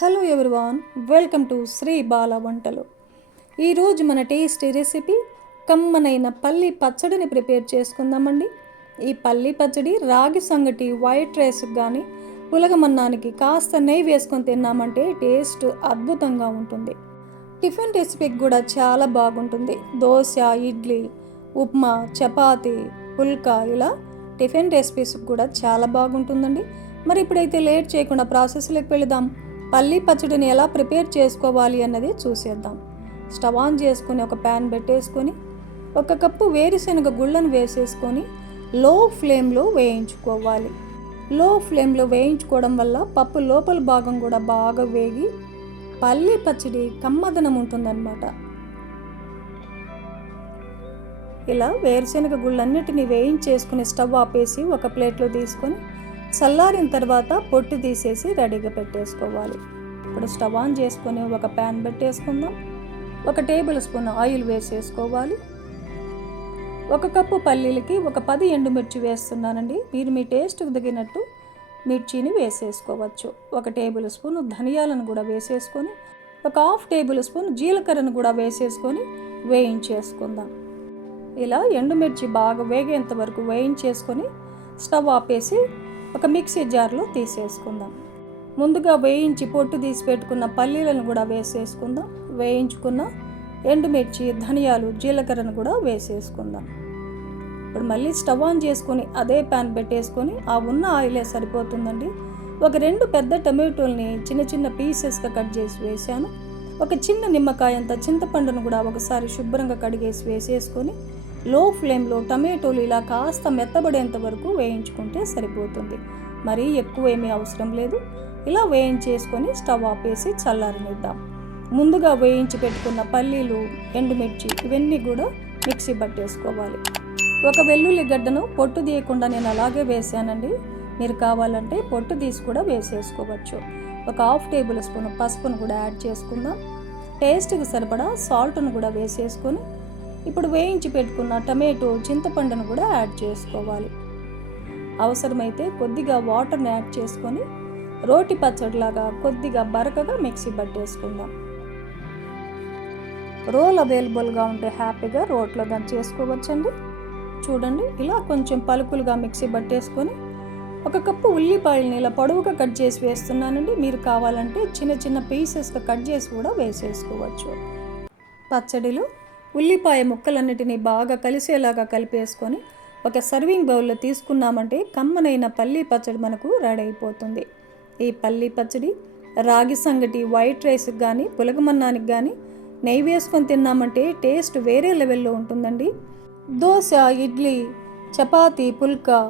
Hello everyone welcome to Sri Bala వంటలు. ఈరోజు మన టేస్టీ రెసిపీ కమ్మనైన పల్లి పచ్చడిని ప్రిపేర్ చేసుకుందామండి. ఈ పల్లి పచ్చడి రాగి సంగటి వైట్ రైస్కి కానీ పులగమన్నానికి కాస్త నెయ్యి వేసుకొని తిన్నామంటే టేస్ట్ అద్భుతంగా ఉంటుంది. టిఫిన్ రెసిపీకి కూడా చాలా బాగుంటుంది. దోశ ఇడ్లీ ఉప్మా చపాతి పుల్కా ఇలా టిఫిన్ రెసిపీస్కి కూడా చాలా బాగుంటుందండి. మరి ఇప్పుడైతే లేట్ చేయకుండా ప్రాసెస్లోకి వెళదాం. పల్లి పచ్చడిని ఎలా ప్రిపేర్ చేసుకోవాలి అన్నది చూసేద్దాం. స్టవ్ ఆన్ చేసుకొని ఒక ప్యాన్ పెట్టేసుకొని ఒక కప్పు వేరుశనగ గుళ్ళను వేసేసుకొని లో ఫ్లేమ్లో వేయించుకోవాలి. లో ఫ్లేమ్లో వేయించుకోవడం వల్ల పప్పు లోపల భాగం కూడా బాగా వేగి పల్లి పచ్చడి కమ్మదనం ఉంటుందన్నమాట. ఇలా వేరుశనగ గుళ్ళన్నిటిని వేయించేసుకుని స్టవ్ ఆపేసి ఒక ప్లేట్లో తీసుకొని చల్లారిన తర్వాత పొట్టు తీసేసి రెడీగా పెట్టేసుకోవాలి. ఇప్పుడు స్టవ్ ఆన్ చేసుకొని ఒక ప్యాన్ పెట్టేసుకుందాం. ఒక టేబుల్ స్పూన్ ఆయిల్ వేసేసుకోవాలి. ఒక కప్పు పల్లీలకి ఒక పది ఎండుమిర్చి వేస్తున్నానండి. మీరు మీ టేస్ట్కి తగినట్టు మిర్చిని వేసేసుకోవచ్చు. ఒక టేబుల్ స్పూన్ ధనియాలను కూడా వేసేసుకొని ఒక హాఫ్ టేబుల్ స్పూన్ జీలకర్రను కూడా వేసేసుకొని వేయించేసుకుందాం. ఇలా ఎండుమిర్చి బాగా వేగేంత వరకు వేయించేసుకొని స్టవ్ ఆపేసి ఒక మిక్సీ జార్లో తీసేసుకుందాం. ముందుగా వేయించి పొట్టు తీసి పెట్టుకున్న పల్లీలను కూడా వేసేసుకుందాం. వేయించుకున్న ఎండుమిర్చి ధనియాలు జీలకర్రను కూడా వేసేసుకుందాం. ఇప్పుడు మళ్ళీ స్టవ్ ఆన్ చేసుకొని అదే ప్యాన్ పెట్టేసుకొని ఆ ఉన్న ఆయిలే సరిపోతుందండి. ఒక రెండు పెద్ద టమాటోల్ని చిన్న చిన్న పీసెస్గా కట్ చేసి వేసాను ఒక చిన్న నిమ్మకాయంత చింతపండును కూడా ఒకసారి శుభ్రంగా కడిగేసి వేసేసుకొని లో ఫ్లేమ్లో టమాటోలు ఇలా కాస్త మెత్తబడేంత వరకు వేయించుకుంటే సరిపోతుంది. మరీ ఎక్కువ ఏమీ అవసరం లేదు. ఇలా వేయించేసుకొని స్టవ్ ఆపేసి చల్లారనిద్దాం. ముందుగా వేయించి పెట్టుకున్న పల్లీలు ఎండుమిర్చి ఇవన్నీ కూడా మిక్సీ పట్టేసుకోవాలి. ఒక వెల్లుల్లి గడ్డను పొట్టు తీయకుండా నేను అలాగే వేసానండి. మీరు కావాలంటే పొట్టు తీసి కూడా వేసేసుకోవచ్చు. ఒక హాఫ్ టేబుల్ స్పూన్ పసుపును కూడా యాడ్ చేసుకుందాం. టేస్ట్కి సరిపడా సాల్ట్ను కూడా వేసేసుకొని ఇప్పుడు వేయించి పెట్టుకున్న టమాటో చింతపండును కూడా యాడ్ చేసుకోవాలి. అవసరమైతే కొద్దిగా వాటర్ని యాడ్ చేసుకొని రోటి పచ్చడిలాగా కొద్దిగా బరకగా మిక్సీ పట్టేసుకుందాం. రోల్ అవైలబుల్గా ఉంటే హ్యాపీగా రోట్లో దాన్ని చేసుకోవచ్చండి. చూడండి ఇలా కొంచెం పలుకులుగా మిక్సీ పట్టేసుకొని ఒక కప్పు ఉల్లిపాయలని ఇలా పొడవుగా కట్ చేసి వేస్తున్నానండి. మీరు కావాలంటే చిన్న చిన్న పీసెస్గా కట్ చేసి కూడా వేసేసుకోవచ్చు. పచ్చడిలో ఉల్లిపాయ ముక్కలన్నిటినీ బాగా కలిసేలాగా కలిపేసుకొని ఒక సర్వింగ్ బౌల్లో తీసుకున్నామంటే కమ్మనైన పల్లీ పచ్చడి మనకు రెడీ అయిపోతుంది. ఈ పల్లీ పచ్చడి రాగి సంగటి వైట్ రైస్కి కానీ పులగమన్నానికి కానీ నెయ్యి వేసుకొని తిన్నామంటే టేస్ట్ వేరే లెవెల్లో ఉంటుందండి. దోశ ఇడ్లీ చపాతి పుల్కా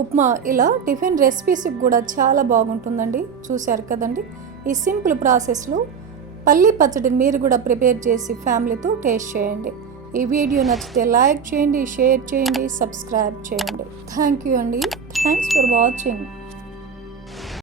ఉప్మా ఇలా టిఫిన్ రెసిపీస్కి కూడా చాలా బాగుంటుందండి. చూశారు కదండి? ఈ సింపుల్ ప్రాసెస్లో పల్లి పచ్చడిని మీరు కూడా ప్రిపేర్ చేసి ఫ్యామిలీతో టేస్ట్ చేయండి. ఈ వీడియో నచ్చితే లైక్ చేయండి షేర్ చేయండి సబ్స్క్రైబ్ చేయండి. థ్యాంక్ యూ అండి. Thanks for watching.